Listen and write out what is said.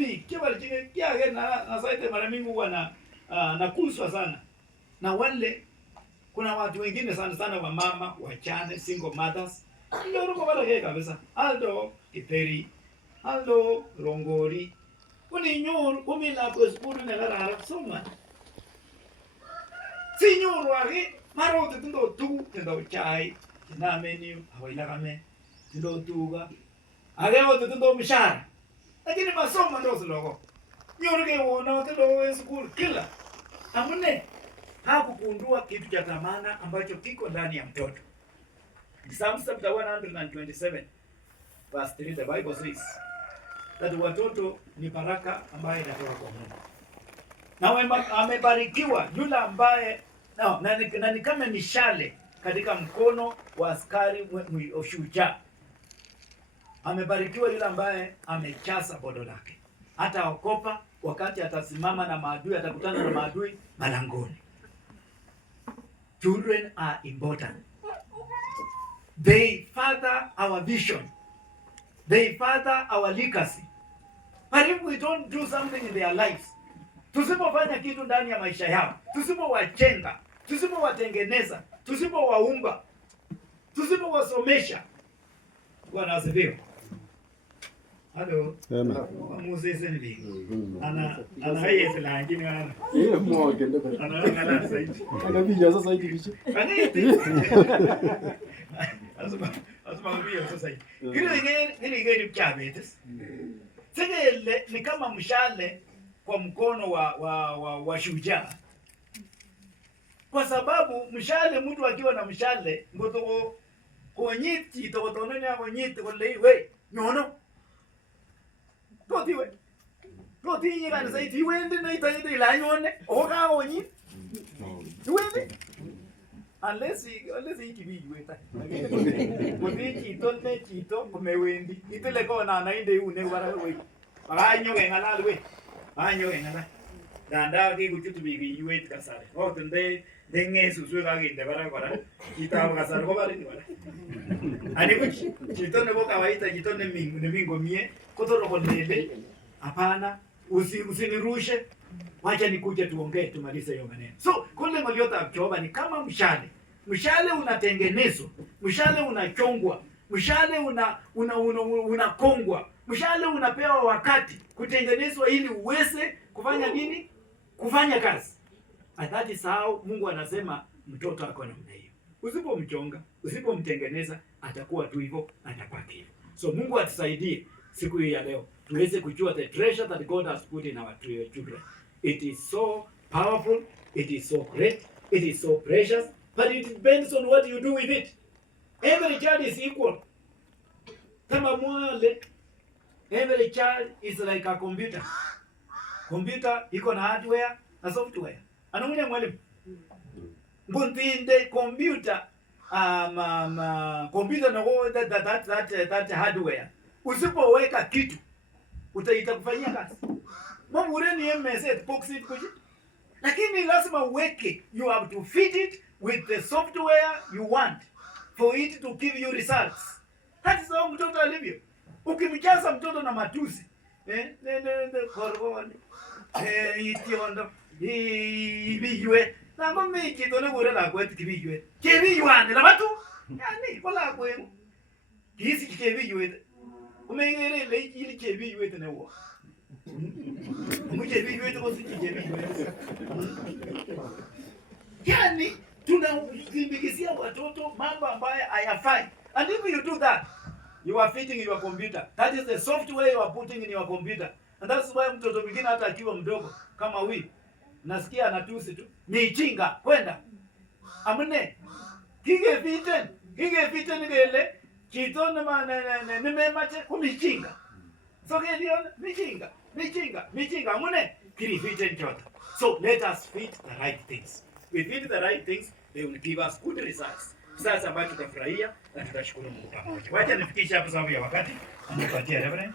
hivi kibali chake na saite mara mingi huwa nakuswa sana na wale. Kuna watu wengine sana wa mama wachane, single mothers ndio kwa wale kabisa. Aldo Kiteri, Aldo Rongori, kuni nyor kumi na kuspuru na lara soma. Sinyor wake maro tundo tu tundo chai na menu hawaila kame tundo tuga ageo tundo mshahara, lakini masomo ndio sio. Nyor ke wona tundo school kila amune hakukundua kitu cha thamana ambacho kiko ndani ya mtoto. Psalms chapter 127 verse 3, the Bible says that watoto ni baraka ambaye inatoka kwa Mungu. Na amebarikiwa yule ambaye na ni kama mishale katika mkono wa askari shujaa. Amebarikiwa yule ambaye amechasa bodo lake. Hata okopa wakati atasimama na maadui, atakutana na maadui malangoni. Children are important. They further our vision. They further our legacy. But if we don't do something in their lives, tusipofanya kitu ndani ya maisha yao, tusipowajenga, tusipowatengeneza, tusipowaumba, tusipowasomesha, Bwana asifiwe. Halo. Moses ni ana haya sala ngine ana. Mmoja ndio. Ana ngala zaidi. Anapiga sasa hivi kichi. Asma mbio sasa hivi. Kile mchabetes. Tegele ni kama mshale kwa mkono wa shujaa. Kwa sababu mshale, mtu akiwa na mshale ngoto konyiti tokotonene akonyiti kole we nyono. Totiwe. Toti yega sai tiwende na itaide la nyone oga onyi. Tiwende. Unless ikibijueta. Mutiki tonne chito kumewendi. Itele kona na inde une wara we. Baganyo ngala we. Baganyo ngala. Danda ke kuchutu bigi yuet kasare. O tunde denge susu ga ginde bara. Kita kasare ko bari bara. Ani kuchi chito ne boka waita chito ne mingo mie kotoro kolele. Hapana, usinirushe. Wacha nikuje tuongee tumalize hiyo maneno. So, kule mliota kuchoba ni kama mshale. Mshale unatengenezwa, mshale unachongwa, mshale unakongwa. Mshale unapewa wakati kutengenezwa ili uweze kufanya nini? Kufanya kazi. And that is how Mungu anasema mtoto ako namna hiyo. Usipomchonga, usipomtengeneza atakuwa tu hivyo, atabaki hivyo. So Mungu atusaidie siku hii ya leo tuweze kujua the treasure that God has put in our children. It is so powerful, it is so great, it is so precious, but it depends on what you do with it. Every child is equal. Kama mwale, every child is like a computer. Computer iko na hardware na software. Anamunya mwalimu. Mbundinde computer computer na that hardware. Usipoweka kitu itakufanyia kazi. Mamureni message box it kuji. Lakini lazima uweke, you have to feed it with the software you want for it to give you results. That is how mtoto alivyo. Ukimjaza mtoto na matusi, korogoni, itiondo, ibijwe, na ngome kitone kure la kwetu kibijwe. Kibijwane la watu? Yani kola kwenu. Kisi kibijwe. Umengere le ili kibijwe tena wo. Yani tunakimbikizia watoto mambo ambayo hayafai. And if you do that, you are feeding your computer. That is the software you are putting in your computer. And that's why mtoto mwingine hata akiwa mdogo kama huyu nasikia anatusi tu. Ni chinga kwenda. Amne. Kige fiten ngele kitone mana nimemache kumichinga. So kediona michinga amune kiri fiten chota. So let us feed the right things. We feed the right things, they will give us good results. Sasa ambayo tutafurahia na tutashukuru Mungu pamoja. Wacha nifikishe hapo sababu ya wakati. Anapatia Reverend.